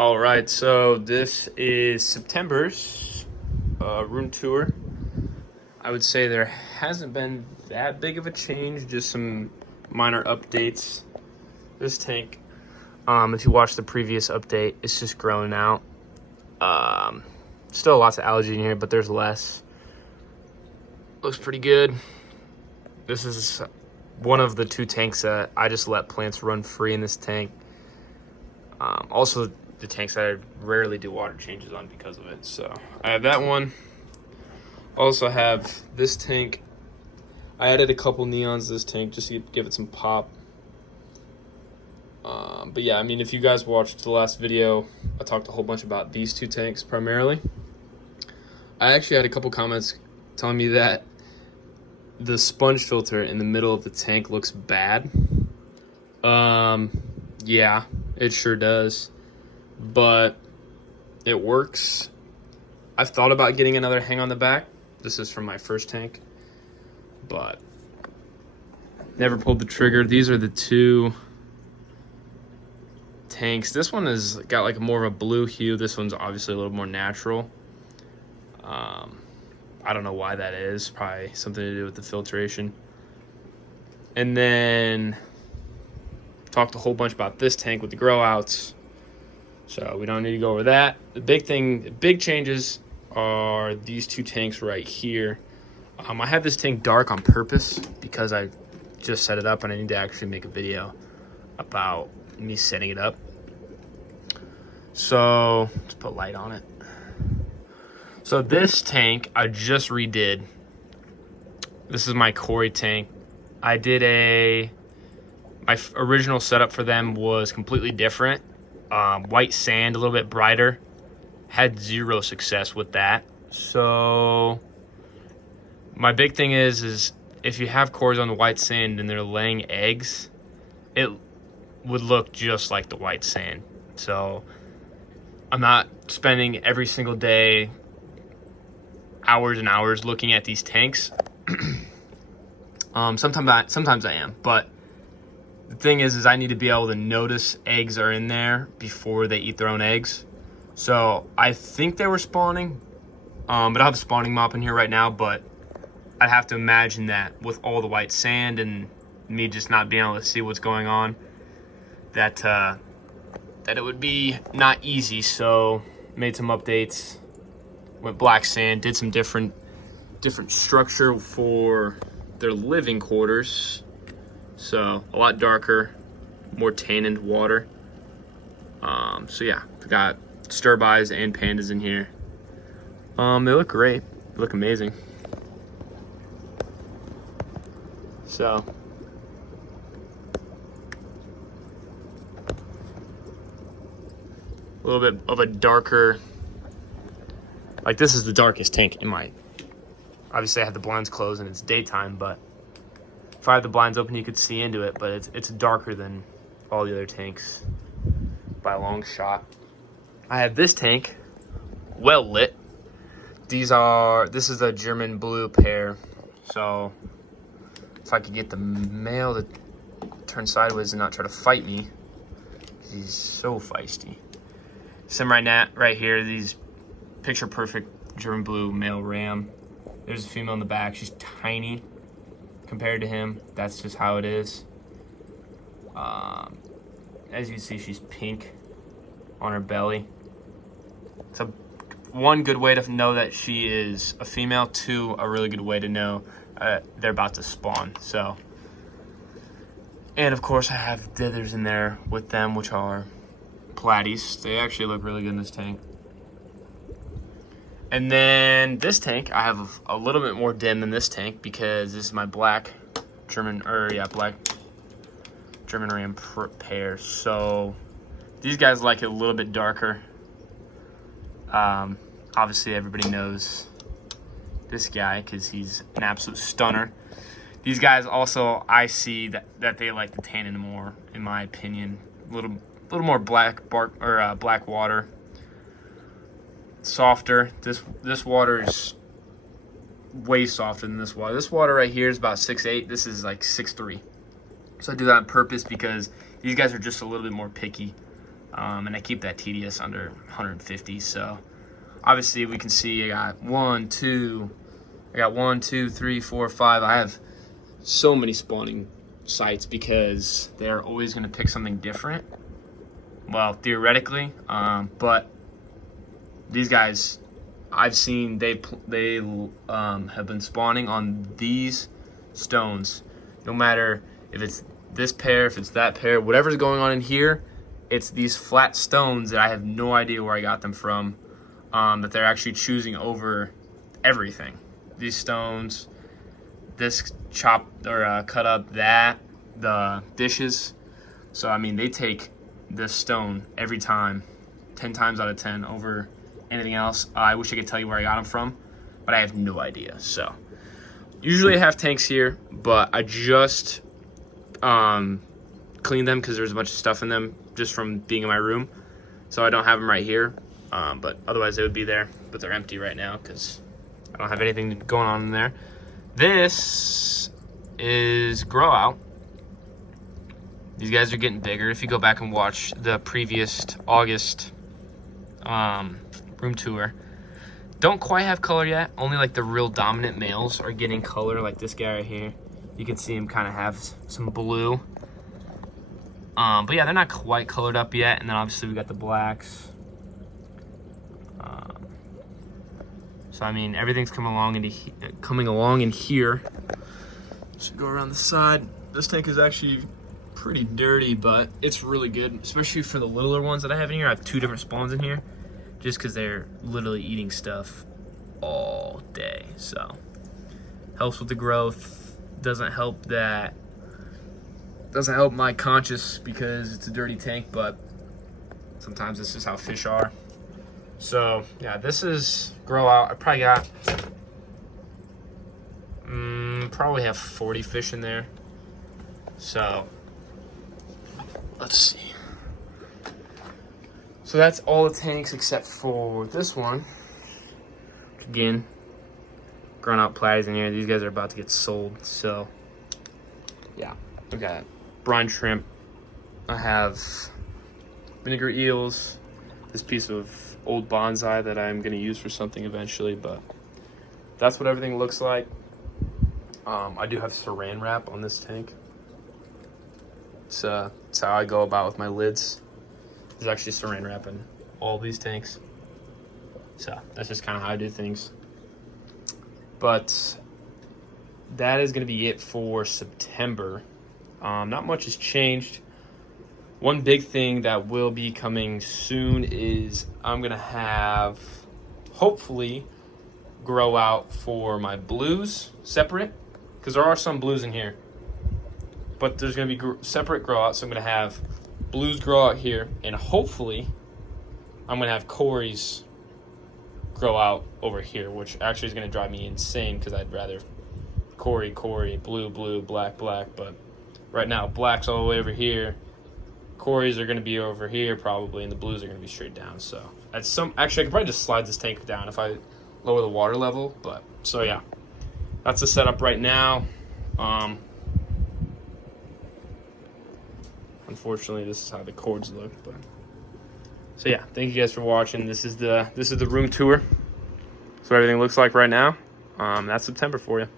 All right, so this is September's room tour. I would say there hasn't been that big of a change, just some minor updates. This tank, if you watch the previous update, it's just growing out. Still lots of algae in here, but there's less. Looks pretty good. This is one of the two tanks that I just let plants run free in this tank. Also, the tanks that I rarely do water changes on because of it. So I have that one. Also have this tank. I added a couple neons to this tank just to give it some pop. But yeah, I mean, if you guys watched the last video, I talked a whole bunch about these two tanks primarily. I actually had a couple comments telling me that the sponge filter in the middle of the tank looks bad. Yeah, it sure does, but it works. I've thought about getting another hang on the back. This is from my first tank, but never pulled the trigger. These are the two tanks. This one has got like more of a blue hue. This one's obviously a little more natural. I don't know why that is. Probably something to do with the filtration. And then talked a whole bunch about this tank with the grow outs, so we don't need to go over that. The big changes are these two tanks right here. I have this tank dark on purpose because I just set it up and I need to actually make a video about me setting it up. So let's put light on it. So this tank I just redid. This is my Corey tank. I did my original setup for them was completely different. White sand, a little bit brighter. Had zero success with that. So my big thing is if you have cores on the white sand and they're laying eggs, it would look just like the white sand. So I'm not spending every single day hours and hours looking at these tanks. Sometimes I am, but the thing is I need to be able to notice eggs are in there before they eat their own eggs. So I think they were spawning, but I have a spawning mop in here right now, but I'd have to imagine that with all the white sand and me just not being able to see what's going on, that it would be not easy. So made some updates, went black sand, did some different structure for their living quarters. So a lot darker, more tanned water. So yeah, we got Sturbis and pandas in here. They look great. They look amazing. So a little bit of a darker, like this is the darkest tank in my, obviously I have the blinds closed and it's daytime, but if I had the blinds open you could see into it, but it's darker than all the other tanks by a long shot. I have this tank well lit. This is a German blue pair, so if I could get the male to turn sideways and not try to fight me, he's so feisty. Some right here, these picture perfect German blue male ram. There's a female in the back. She's tiny compared to him. That's just how it is. As you can see, she's pink on her belly. So one good way to know that she is a female. Two, a really good way to know they're about to spawn. So, and of course I have dithers in there with them, which are platies. They actually look really good in this tank. And then this tank, I have a little bit more dim than this tank because this is my black German Ram pair. So these guys like it a little bit darker. Obviously everybody knows this guy because he's an absolute stunner. These guys also, I see that they like the tannin more, in my opinion. A little more black water. Softer. This water is way softer than this water. This water right here is about 6'8". This is like 6'3". So I do that on purpose because these guys are just a little bit more picky. and I keep that TDS under 150. So obviously we can see I got 1, 2, 3, 4, 5. I have so many spawning sites because they're always going to pick something different. Well, theoretically, but these guys I've seen they have been spawning on these stones. No matter if it's this pair, if it's that pair, whatever's going on in here, it's these flat stones that I have no idea where I got them from. That they're actually choosing over everything. These stones, this chopped or cut up the dishes. So I mean, they take this stone every time, 10 times out of 10 over anything else. I wish I could tell you where I got them from, but I have no idea. So usually I have tanks here, but I just cleaned them because there's a bunch of stuff in them just from being in my room. So I don't have them right here, but otherwise they would be there, but they're empty right now because I don't have anything going on in there. This is Grow Out. These guys are getting bigger. If you go back and watch the previous August room tour, don't quite have color yet. Only like the real dominant males are getting color, like this guy right here. You can see him kind of have some blue. But yeah, they're not quite colored up yet. And then obviously we got the blacks. So I mean, everything's coming along in here. So go around the side. This tank is actually pretty dirty, but it's really good, especially for the littler ones that I have in here. I have 2 different spawns in here, just because they're literally eating stuff all day. So helps with the growth. Doesn't help my conscience because it's a dirty tank, but sometimes this is how fish are. So yeah, this is Grow Out. I probably got probably have 40 fish in there. So let's see. So that's all the tanks except for this one. Again, Grown Out pliers in here. These guys are about to get sold. So yeah, I got brine shrimp. I have vinegar eels. This piece of old bonsai that I'm going to use for something eventually, but that's what everything looks like. I do have saran wrap on this tank. It's how I go about with my lids. There's actually saran wrap in all these tanks. So that's just kind of how I do things. But that is going to be it for September. Not much has changed. One big thing that will be coming soon is I'm going to have, hopefully, Grow Out for my blues separate. Because there are some blues in here. But there's going to be separate Grow Out. So I'm going to have blues Grow Out here. And hopefully, I'm going to have Corey's Grow Out over here. Which actually is going to drive me insane. Because I'd rather Corey, blue, black. But right now, black's all the way over here. Corey's are going to be over here probably, and the blues are going to be straight down. So actually, I could probably just slide this tank down if I lower the water level. But so yeah, that's the setup right now. Unfortunately, this is how the cords look. But so yeah, thank you guys for watching. This is the room tour. So everything looks like right now. That's September for you.